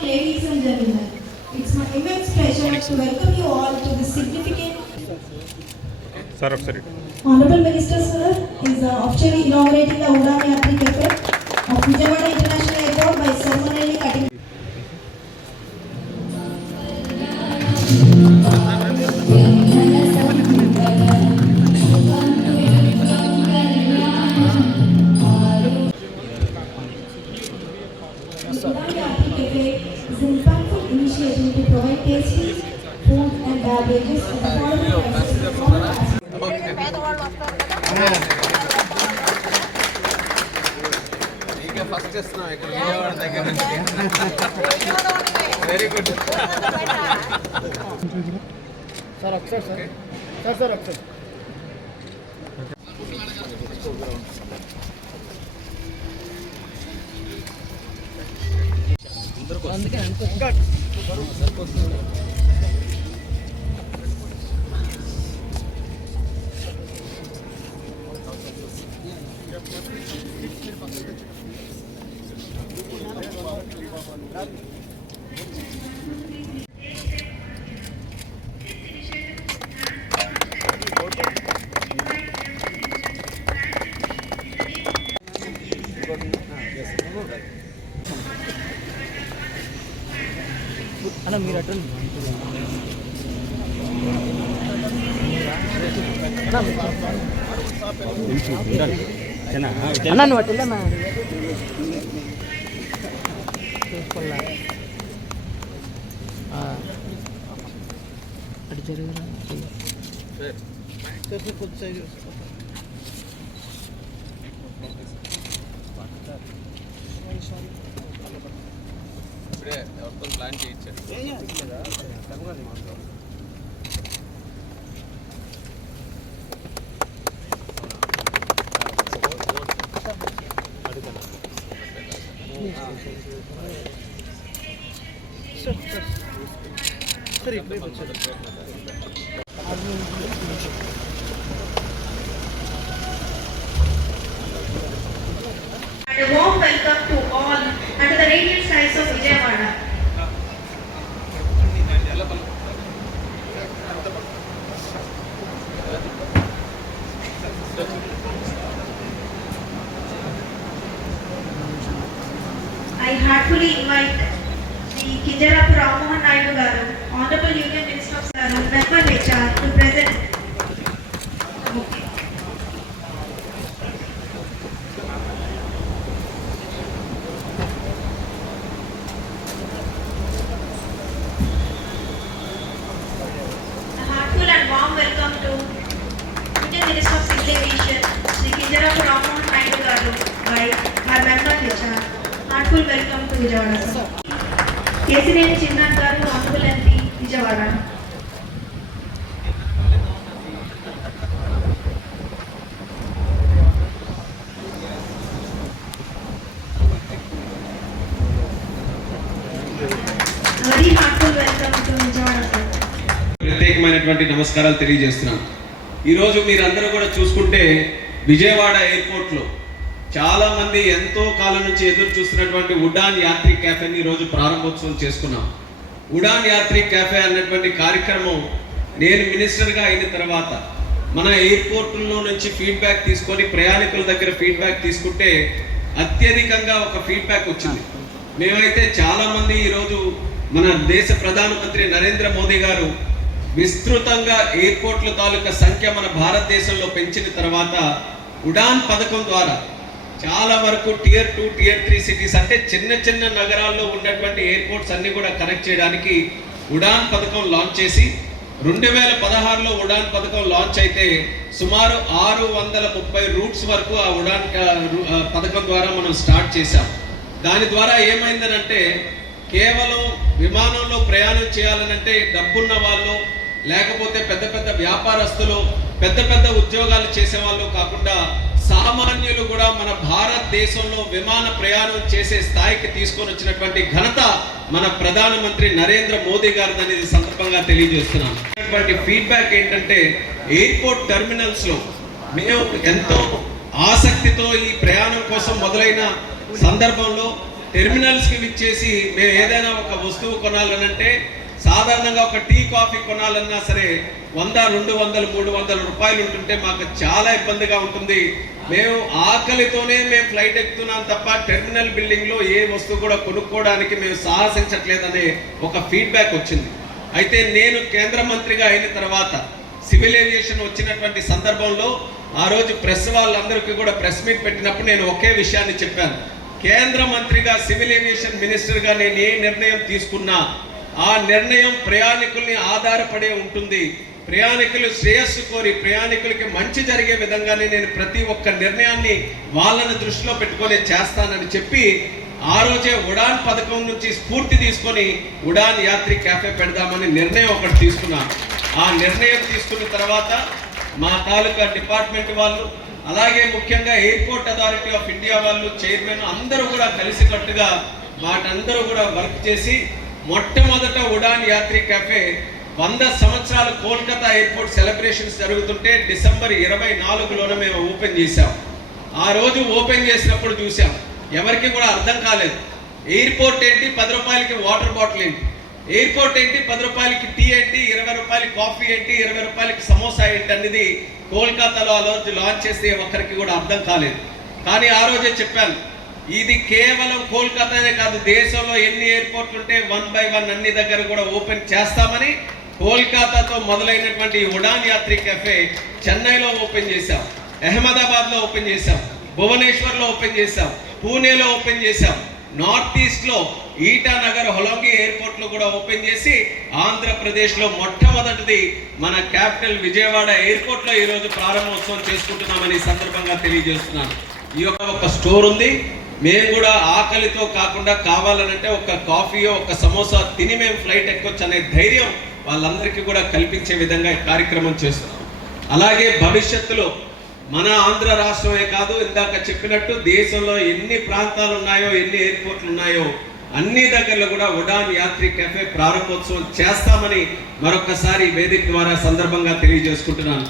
morning, ladies and gentlemen. It's my immense pleasure to welcome you all to this significant. Sir, sorry. Honorable Minister Sir is uh, officially inaugurating the Udaan Yatri paper of Vijayawada International Airport by ceremonially cutting. Thank you. Cafe is an impactful initiative to provide tasty food and beverages at affordable prices to all passengers. ఇంకా first చేస్తున్నాం ఇక్కడ విజయవాడ దగ్గర నుంచి very good sir ఒకసారి sir sir sir ఒకసారి అందుకే Thank you. అన్న మీరు అటు అన్న నువ్వు అటు వెళ్ళమ్మా చూసుకోలే అటు జరుగురా ఇప్పుడే ఎవరితో ప్లాన్ చేయించారు. And a warm HR to present. Okay. A heartful and warm welcome to Union Minister of Civil Aviation, Sri Kijarapu Rammohan Naidu Garu by our member HR. Heartful welcome to Vijayawada. sir. Kesineni Chinni గారు honourable MP Vijayawada ప్రత్యేకమైనటువంటి నమస్కారాలు తెలియజేస్తున్నాను ఈరోజు మీరందరూ కూడా చూసుకుంటే విజయవాడ ఎయిర్పోర్ట్లో చాలా మంది ఎంతో కాలం నుంచి ఎదురు చూస్తున్నటువంటి ఉడాన్ యాత్రి క్యాఫేని ఈరోజు ప్రారంభోత్సవం చేసుకున్నాం. ఉడాన్ యాత్రి క్యాఫే అన్నటువంటి కార్యక్రమం నేను మినిస్టర్గా అయిన తర్వాత మన ఎయిర్పోర్టుల్లో నుంచి ఫీడ్బ్యాక్ తీసుకొని ప్రయాణికుల దగ్గర ఫీడ్బ్యాక్ తీసుకుంటే అత్యధికంగా ఒక ఫీడ్బ్యాక్ వచ్చింది. మేమైతే చాలామంది ఈరోజు మన దేశ ప్రధానమంత్రి నరేంద్ర మోదీ గారు విస్తృతంగా ఎయిర్పోర్ట్ల తాలూకా సంఖ్య మన భారతదేశంలో పెంచిన తర్వాత ఉడాన్ పథకం ద్వారా చాలా వరకు tier two tier three cities అంటే చిన్న చిన్న నగరాల్లో ఉన్నటువంటి ఎయిర్పోర్ట్స్ అన్నీ కూడా కనెక్ట్ చేయడానికి ఉడాన్ పథకం లాంచ్ చేసి రెండు వేల పదహారులో ఉడాన్ పథకం లాంచ్ అయితే సుమారు ఆరు వందల ముప్పై రూట్స్ వరకు ఆ ఉడాన్ పథకం ద్వారా మనం స్టార్ట్ చేశాం. దాని ద్వారా ఏమైందనంటే కేవలం విమానంలో ప్రయాణం చేయాలనంటే డబ్బున్న వాళ్ళు లేకపోతే పెద్ద పెద్ద వ్యాపారస్తులు పెద్ద పెద్ద ఉద్యోగాలు చేసే వాళ్ళు కాకుండా సామాన్యులు కూడా మన భారతదేశంలో విమాన ప్రయాణం చేసే స్థాయికి తీసుకొని వచ్చినటువంటి ఘనత మన ప్రధానమంత్రి నరేంద్ర మోదీ గారిది అనేది సందర్భంగా తెలియజేస్తున్నాను. ఫీడ్బ్యాక్ ఏంటంటే ఎయిర్పోర్ట్ టెర్మినల్స్లో మేము ఎంతో ఆసక్తితో ఈ ప్రయాణం కోసం మొదలైన సందర్భంలో టెర్మినల్స్కి విచ్చేసి మేము ఏదైనా ఒక వస్తువు కొనాలనంటే సాధారణంగా ఒక టీ కాఫీ కొనాలన్నా సరే వంద రెండు వందలు మూడు వందల రూపాయలు ఉంటుంటే మాకు చాలా ఇబ్బందిగా ఉంటుంది. మేము ఆకలితోనే మేము ఫ్లైట్ ఎక్కుతున్నాం తప్ప టెర్మినల్ బిల్డింగ్లో ఏ వస్తువు కూడా కొనుక్కోవడానికి మేము సాహసించట్లేదనే ఒక ఫీడ్బ్యాక్ వచ్చింది. అయితే నేను కేంద్ర మంత్రిగా అయిన తర్వాత సివిల్ ఏవియేషన్ వచ్చినటువంటి సందర్భంలో ఆ రోజు ప్రెస్ వాళ్ళందరికీ కూడా ప్రెస్ మీట్ పెట్టినప్పుడు నేను ఒకే విషయాన్ని చెప్పాను. కేంద్ర మంత్రిగా సివిల్ ఏవియేషన్ మినిస్టర్గా నేను ఏ నిర్ణయం తీసుకున్నా ఆ నిర్ణయం ప్రయాణికుల్ని ఆధారపడే ఉంటుంది. ప్రయాణికులు శ్రేయస్సు కోరి ప్రయాణికులకి మంచి జరిగే విధంగానే నేను ప్రతి ఒక్క నిర్ణయాన్ని వాళ్ళని దృష్టిలో పెట్టుకొని చేస్తానని చెప్పి ఆ రోజే ఉడాన్ పథకం నుంచి స్ఫూర్తి తీసుకొని ఉడాన్ యాత్రి క్యాఫే పెడదామని నిర్ణయం ఒకటి తీసుకున్నాను ఆ నిర్ణయం తీసుకున్న తర్వాత మా తాలూకా డిపార్ట్మెంట్ వాళ్ళు అలాగే ముఖ్యంగా ఎయిర్పోర్ట్ అథారిటీ ఆఫ్ ఇండియా వాళ్ళు చైర్మన్ అందరూ కూడా కలిసికట్టుగా వాటందరూ కూడా వర్క్ చేసి మొట్టమొదట ఉడాన్ యాత్రి క్యాఫే వంద సంవత్సరాలు కోల్కతా ఎయిర్పోర్ట్ సెలబ్రేషన్స్ జరుగుతుంటే డిసెంబర్ ఇరవై నాలుగులోన మేము ఓపెన్ చేసాం ఆ రోజు ఓపెన్ చేసినప్పుడు చూసాం ఎవరికి కూడా అర్థం కాలేదు. ఎయిర్పోర్ట్ ఏంటి? పది రూపాయలకి వాటర్ బాటిల్ ఏంటి? ఎయిర్పోర్ట్ ఏంటి? పది రూపాయలకి టీ ఏంటి? ఇరవై రూపాయలకి కాఫీ ఏంటి? ఇరవై రూపాయలకి సమోసా ఏంటి అనేది కోల్కతాలో ఆ రోజు లాంచ్ చేస్తే ఒక్కరికి కూడా అర్థం కాలేదు. కానీ ఆ రోజే చెప్పాను. ఇది కేవలం కోల్కతానే కాదు దేశంలో ఎన్ని ఎయిర్పోర్ట్లు ఉంటే వన్ బై వన్ అన్ని దగ్గర కూడా ఓపెన్ చేస్తామని కోల్కతాతో మొదలైనటువంటి ఉడాన్ యాత్రి కెఫే చెన్నైలో ఓపెన్ చేశాం. అహ్మదాబాద్లో ఓపెన్ చేశాం. భువనేశ్వర్లో ఓపెన్ చేశాం. పూణేలో ఓపెన్ చేశాం. నార్త్ ఈస్ట్లో ఈటానగర్ హొలంగి ఎయిర్పోర్ట్లో కూడా ఓపెన్ చేసి ఆంధ్రప్రదేశ్లో మొట్టమొదటిది మన క్యాపిటల్ విజయవాడ ఎయిర్పోర్ట్లో ఈరోజు ప్రారంభోత్సవం చేసుకుంటున్నామని సందర్భంగా తెలియజేస్తున్నాను. ఈ యొక్క ఒక స్టోర్ ఉంది. మేము కూడా ఆకలితో కాకుండా కావాలనంటే ఒక కాఫీయో ఒక సమోసా తిని మేము ఫ్లైట్ ఎక్కొచ్చు అనే ధైర్యం వాళ్ళందరికీ కూడా కల్పించే విధంగా కార్యక్రమం చేస్తున్నాం. అలాగే భవిష్యత్తులో మన ఆంధ్ర రాష్ట్రమే కాదు ఇందాక చెప్పినట్టు దేశంలో ఎన్ని ప్రాంతాలు ఉన్నాయో ఎన్ని ఎయిర్పోర్ట్లు ఉన్నాయో అన్ని దగ్గరలో కూడా ఉడాన్ యాత్రి కెఫే ప్రారంభోత్సవం చేస్తామని మరొకసారి వేదిక ద్వారా సందర్భంగా తెలియజేసుకుంటున్నాను.